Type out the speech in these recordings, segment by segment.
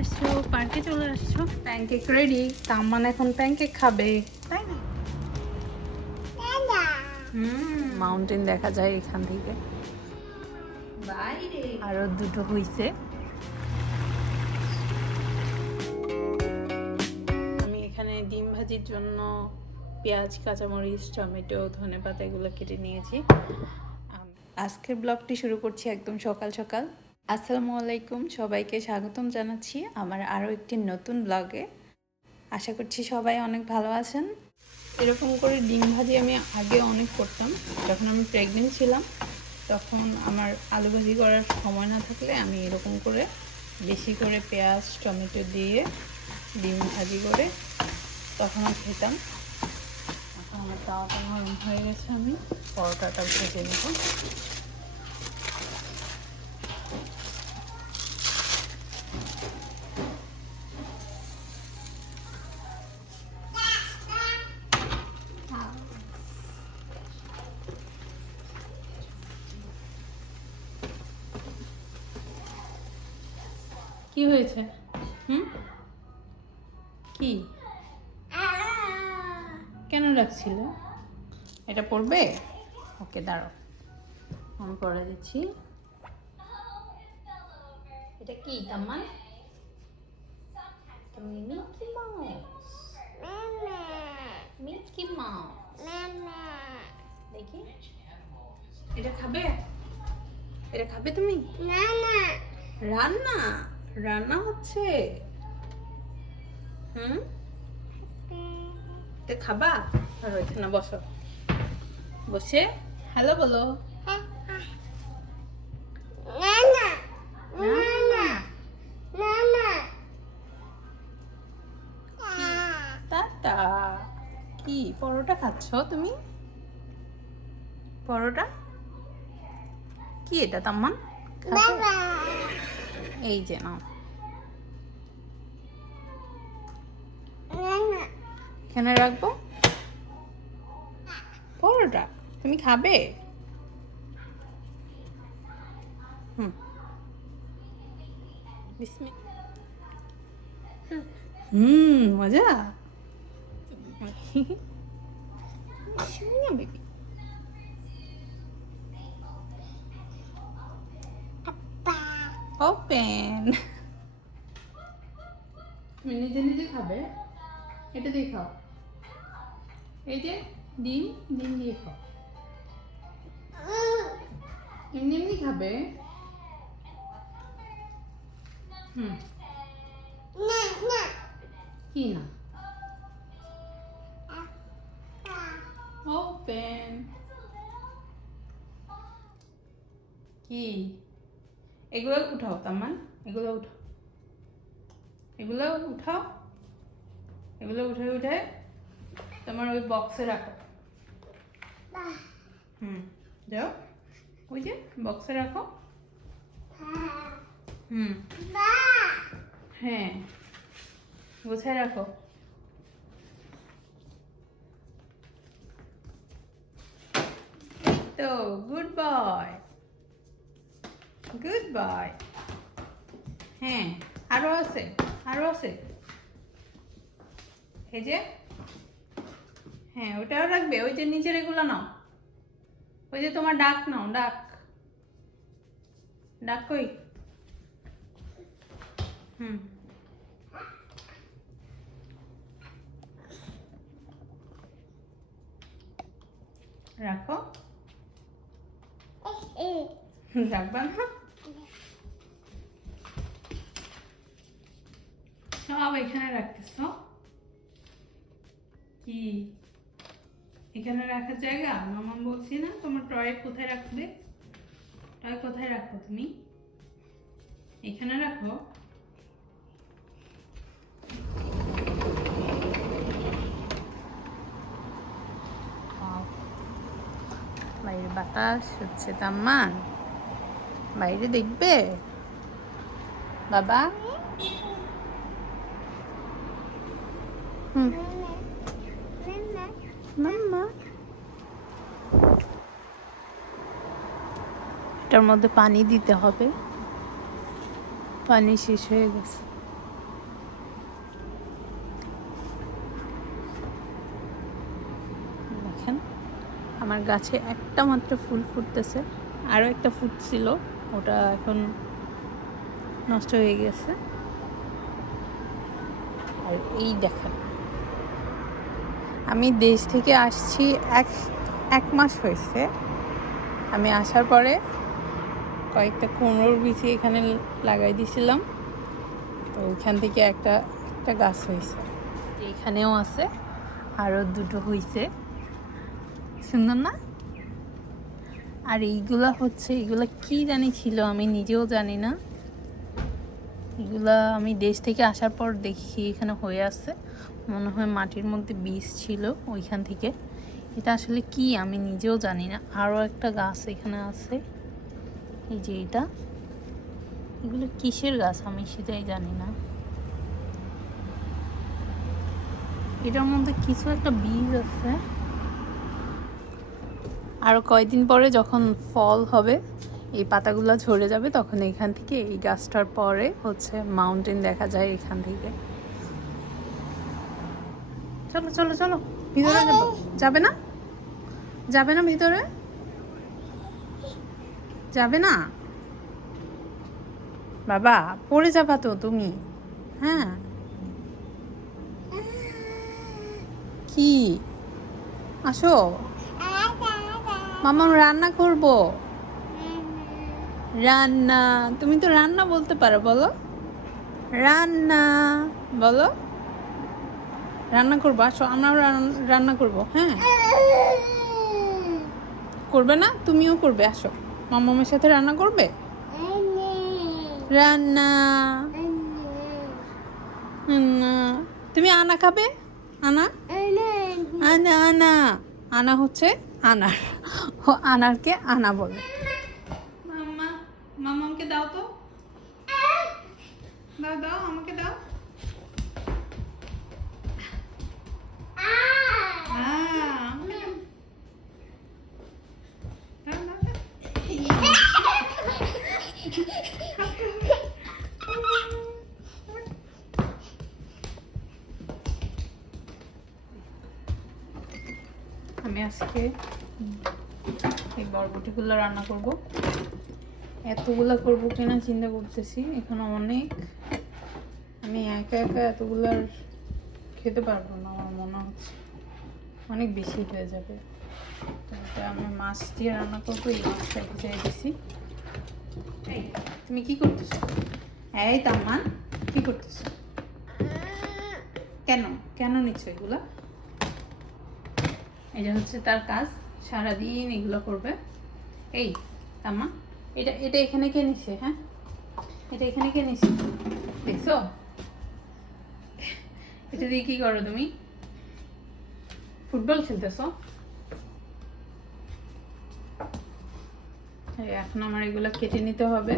আসছো, পার্কে চলে আসছো। Pancake ready. তামান এখন প্যানকেক খাবে, তাই না? মাউন্টেন দেখা যায় এখান থেকে। বাইরে আরো দুটো হইছে। আমি এখানে ডিম ভাজির জন্য পেঁয়াজ, কাঁচামরিচ, টমেটো, ধনেপাতা এগুলো কেটে নিয়েছি। আজকের ব্লগটি শুরু করছি একদম সকাল সকাল। আসসালামু আলাইকুম, সবাইকে স্বাগতম জানাচ্ছি আমার আরও একটি নতুন ব্লগে। আশা করছি সবাই অনেক ভালো আছেন। এরকম করে ডিম ভাজি আমি আগে অনেক করতাম। যখন আমি প্রেগনেন্ট ছিলাম তখন আমার আলু ভাজি করার সময় না থাকলে আমি এরকম করে বেশি করে পেঁয়াজ, টমেটো দিয়ে ডিম ভাজি করে তখনও খেতাম। এখন আমার তাওয়াটা নরম হয়ে গেছে, আমি পরোটাটা ভেজে নেব। কি হয়েছে? কি কেন রাখছিল? এটা পড়বে? ওকে দাঁড়াও, আমি পড়ে দিচ্ছি। এটা কি Taman? Mickey Mouse. Mickey Mouse. দেখি, এটা খাবে? এটা খাবে তুমি? রান্না রান্না হচ্ছে। এটা খাবা? আর এখানে বসো, বসে হ্যালো বলো। টাটা। কি পরোটা খাচ্ছ তুমি? পরোটা কি এটা তাম্মান? এই যে নাও, এখানে রাখবো। পরোটা তুমি খাবে? মজা। Baby open. তুমি নিজে নিজে খাবে? এটা দিয়ে খাও। এই যে ডিম, ডিম দিয়ে খাও। এমনি এমনি খাবে? কি না? ওপেন। কি এগুলো উঠাও তামান, এগুলো উঠাও, এগুলো উঠাও, এগুলো উঠে উঠে তোমার ওই বক্সে রাখো। যাও, ওই যে বক্সে রাখো। হ্যাঁ, গোছায় রাখো। তো গুড বয়, গুড বয়। হ্যাঁ, আরো আছে, আরো আছে। এই যে, হ্যাঁ ওটাও রাখবে। ওই যে নিচের এগুলো নাও, ওই যে তোমার ডাক নাও, ডাক, ডাক কই? রাখো। রাখবা না? সব এখানে রাখতেছ কি? এখানে রাখার জায়গা? মামা বলছি না তোমার টয় কোথায় রাখবে? টয় কোথায় রাখো তুমি? এখানে রাখো। বাইরে বাতাস হচ্ছে তাম্মান, বাইরে দেখবে বাবা। মাম্মা, এটার মধ্যে পানি দিতে হবে, পানি শেষ হয়ে গেছে। আমার গাছে একটা মাত্র ফুল ফুটতেছে, আরও একটা ফুটছিল, ওটা এখন নষ্ট হয়ে গেছে। আর এই দেখেন, আমি দেশ থেকে আসছি এক মাস হয়েছে। আমি আসার পরে কয়েকটা কুমড়োর বিচি এখানে লাগাই দিয়েছিলাম, তো ওইখান থেকে একটা গাছ হয়েছে। এখানেও আছে, আরও দুটো হয়েছে, সুন্দর না? আর এগুলা কি জানি ছিল, আমি নিজেও জানি না। এগুলা আমি দেশ থেকে আসার পর দেখি এখানে হয়ে আছে, মনে হয় মাটির মধ্যে বীজ ছিল ওইখান থেকে। এটা আসলে কি আমি নিজেও জানি না। আরও একটা গাছ এখানে আছে, এই যে এটা, এগুলো কিসের গাছ আমি সেটাই জানি না। এটার মধ্যে কিছু একটা বীজ আছে। আরও কয়েকদিন পরে যখন ফল হবে, এই পাতাগুলো ঝরে যাবে, তখন এখান থেকে, এই গাছটার পরে হচ্ছে মাউন্টেন দেখা যায় এখান থেকে। চলো চলো চলো, ভিতরে যাবে না? যাবে না ভিতরে? যাবে না বাবা, পড়ে যাবা তো তুমি। হ্যাঁ, কি আসো, মামা রান্না করব। রান্না, তুমি তো রান্না বলতে পারো, বলো রান্না, বলো রান্না করবো, আসো আমরা রান্না করব। হ্যাঁ, করবে না? তুমিও করবে, আসো মামামের সাথে রান্না করবে। রান্না, রান্না, তুমি আনা খাবে? আনা, আনা, আনা, আনা হচ্ছে আনার, ও আনারকে আনা বলে। মাম্মা, মামামকে দাও তো, দাও দাও, আমাকে দাও। আমি আজকে এই বরবটিগুলো রান্না করব। এতগুলো করব কিনা চিন্তা করতেছি, এখনো অনেক। আমি একা একা এতগুলার খেতে পারবো না, আমার মনে হচ্ছে অনেক বেশি হয়ে যাবে। তারপরে আমি মাছ দিয়ে রান্না করবো, এই মাছটা ভিজাই দিছি। এই তুমি কি করতেছো? এই তাম্মান, কি করতেছো? কেন কেন নিচ্ছ এগুলা? এটা হচ্ছে তার কাজ, সারাদিন এগুলো করবে। এই তাম্মা, এটা এটা এখানে কে নিছে? হ্যাঁ, এটা এখানে কে নিছে? দেখছো এটা দিয়ে কি করো তুমি? ফুটবল খেলতেছো? এখন আমার এগুলো কেটে নিতে হবে,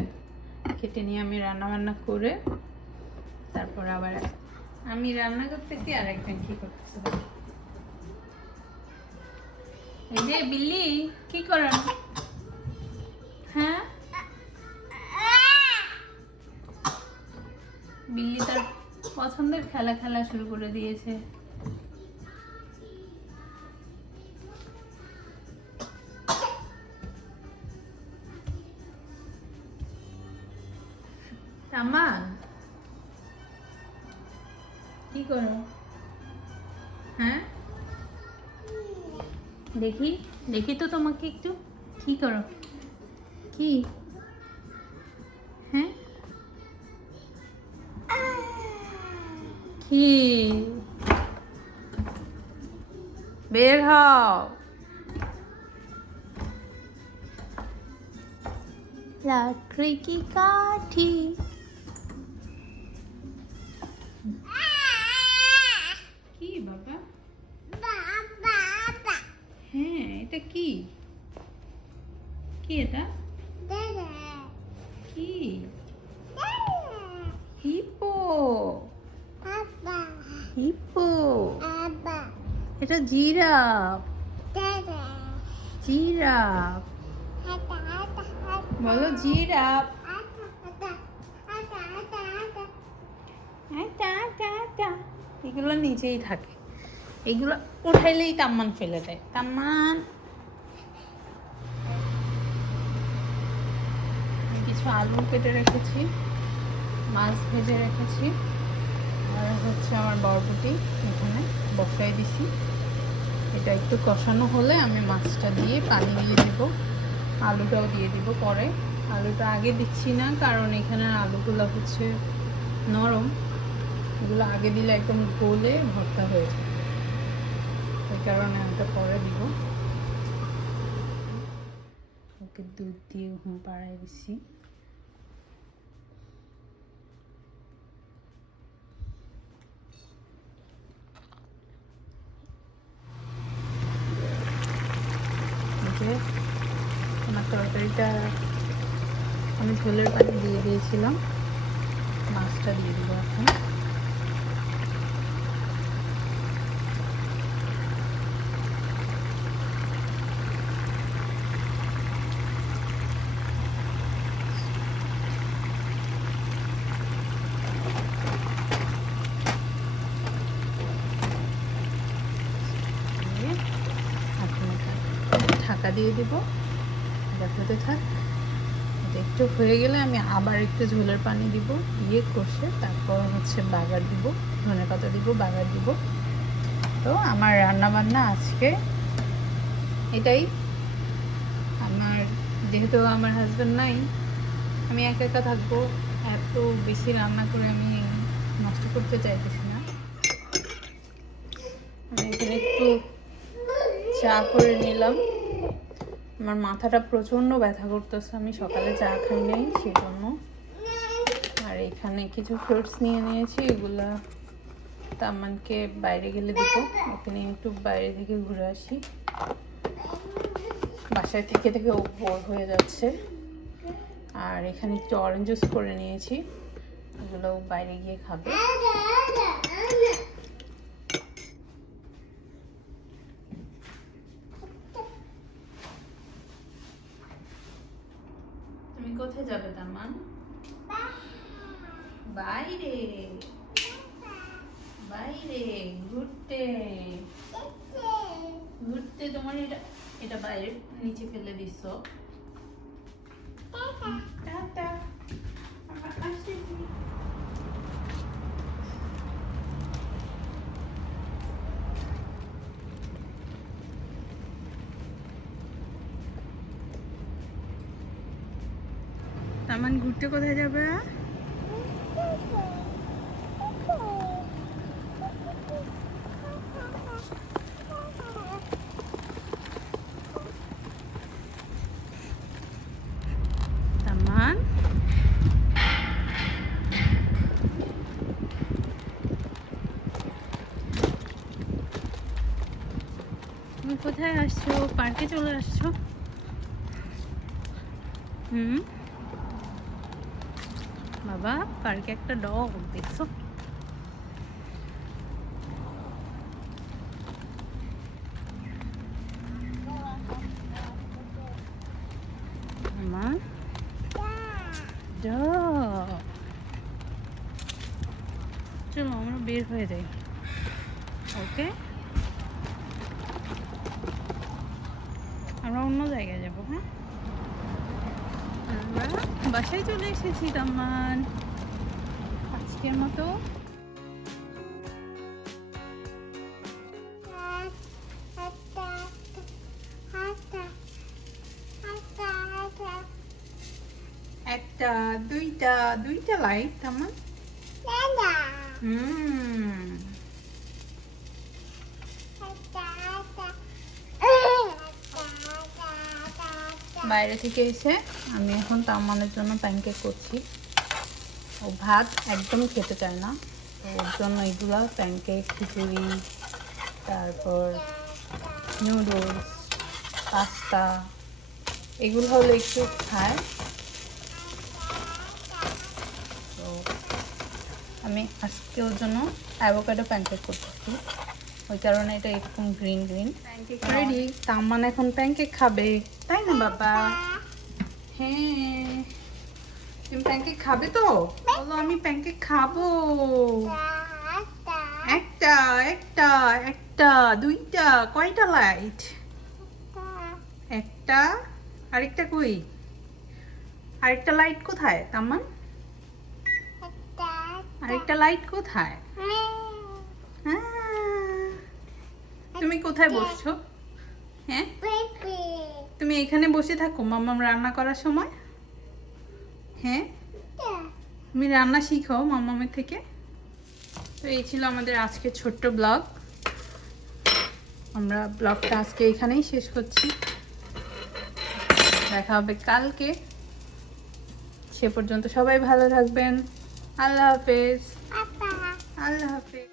কেটে নিয়ে আমি রান্না বান্না করে তারপর আবার আমি রান্না করতেছি আর একজন কি করতেছে। এই যে বিল্লি, কি করো? হ্যাঁ, বিল্লি তার পছন্দের খেলা শুরু করে দিয়েছে। তামান, কি করো? হ্যাঁ, দেখি দেখি তো তোমাকে একটু, কি করো? কি? হ্যাঁ, কি? বের হও। লাকড়ি কি কাঠি? কি বাবা? হ্যাঁ, এটা কি? কি এটা? কি? হিপো। হিপো, এটা জিরাফ। জিরাফ, বলো জিরাফ। এগুলো নিচেই থাকে, এগুলো উঠাইলেই তাম্মান ফেলে দেয়। তাম্মান, কিছু আলু কেটে রেখেছি, মাছ ভেজে রেখেছি, আর হচ্ছে আমার বরবটি এখানে বসাই দিছি। এটা একটু কষানো হলে আমি মাছটা দিয়ে পানি দিয়ে দিব, আলুটাও দিয়ে দিব পরে। আলুটা আগে দিচ্ছি না কারণ এখানে আলুগুলো হচ্ছে নরম, এগুলো আগে দিলে একদম গলে ভর্তা হয়ে যায়, এই কারণে ওটা পরে দিব। ওকে দুধ দিয়ে ঘুম পাড়াই দিচ্ছি। আমার তরকারিটা আমি ঝোলের পানি দিয়ে দিয়েছিলাম, মাছটা দিয়ে দিব এখন। ঢাকা দিয়ে দিব, হতে থাক। একটু হয়ে গেলে আমি আবার একটু ঝোলের পানি দিব, দিয়ে কষে তারপর হচ্ছে বাগার দিব, ধনেপাতা দিব, বাগার দিব। তো আমার রান্না বান্না আজকে এটাই। আমার যেহেতু আমার হাজব্যান্ড নাই, আমি একা একা থাকবো, এত বেশি রান্না করে আমি নষ্ট করতে চাইতেছি না। আমি এখানে একটু চা করে নিলাম, আমার মাথাটা প্রচণ্ড ব্যথা করতেছে, আমি সকালে চা খাই নাই সেজন্য। আর এখানে কিছু ফ্রুটস নিয়ে নিয়েছি, এগুলা তামানকে বাইরে গেলে দিব, ওখানে একটু বাইরে থেকে ঘুরে আসি, বাসায় থেকে থেকে ও বোর হয়ে যাচ্ছে। আর এখানে একটু অরেঞ্জ জুস করে নিয়েছি, এগুলো বাইরে গিয়ে খাবে। তুমি কোথায় যাবে তামান? বাইরে, বাইরে ঘুরতে ঘুরতে। তোমার এটা এটা বাইরে নিচে ফেলে দিছ। টাটা, আমরা আসতেছি। তামান ঘুরতে কোথায় যাবে? তামান, তুমি কোথায় আসছো? পার্কে চলে আসছো? বাবা, পার্কে একটা ডগ দেখছো? আমার চলো আমরা বের হয়ে যাই। ওকে, আমরা অন্য জায়গায় যাবো। হ্যাঁ, আমরা বাসায় চলে এসেছি তামান আজকের মতো। একটা দুইটা দুইটা লাইট তামান। বাইরে থেকে এসে আমি এখন তামানের জন্য প্যানকেক করছি। ও ভাত একদম খেতে চায় না, তো ওর জন্য এগুলো প্যানকেক, খিচুড়ি, তারপর নুডলস, পাস্তা, এগুলো হলে একটু খায়। তো আমি আজকে ওর জন্য অ্যাভোকাডো প্যানকেক করতেছি, ওই কারণে এটা এরকম green green. Pancake ready, Taman এখন প্যানকেক খাবে, তাই না বাবা? হ্যাঁ, তুমি প্যানকেক খাবে তো? বলো আমি প্যানকেক খাবো। একটা একটা একটা দুইটা, কয়টা লাইট? একটা, আরেকটা কই? আরেকটা লাইট কোথায় তাম্মান? আরেকটা লাইট কোথায়? হ্যাঁ। তুমি কোথায় বসছো? হ্যাঁ, তুমি এখানে বসে থাকো মাম্মাম রান্না করার সময়। হ্যাঁ, তুমি রান্না শিখো মাম্মামের থেকে। তো এই ছিল আমাদের আজকের ছোট্ট ব্লগ। আমরা ব্লগটা আজকে এখানেই শেষ করছি। দেখা হবে কালকে। সে পর্যন্ত সবাই ভালো থাকবেন। আল্লাহ হাফেজ। আল্লাহ হাফেজ।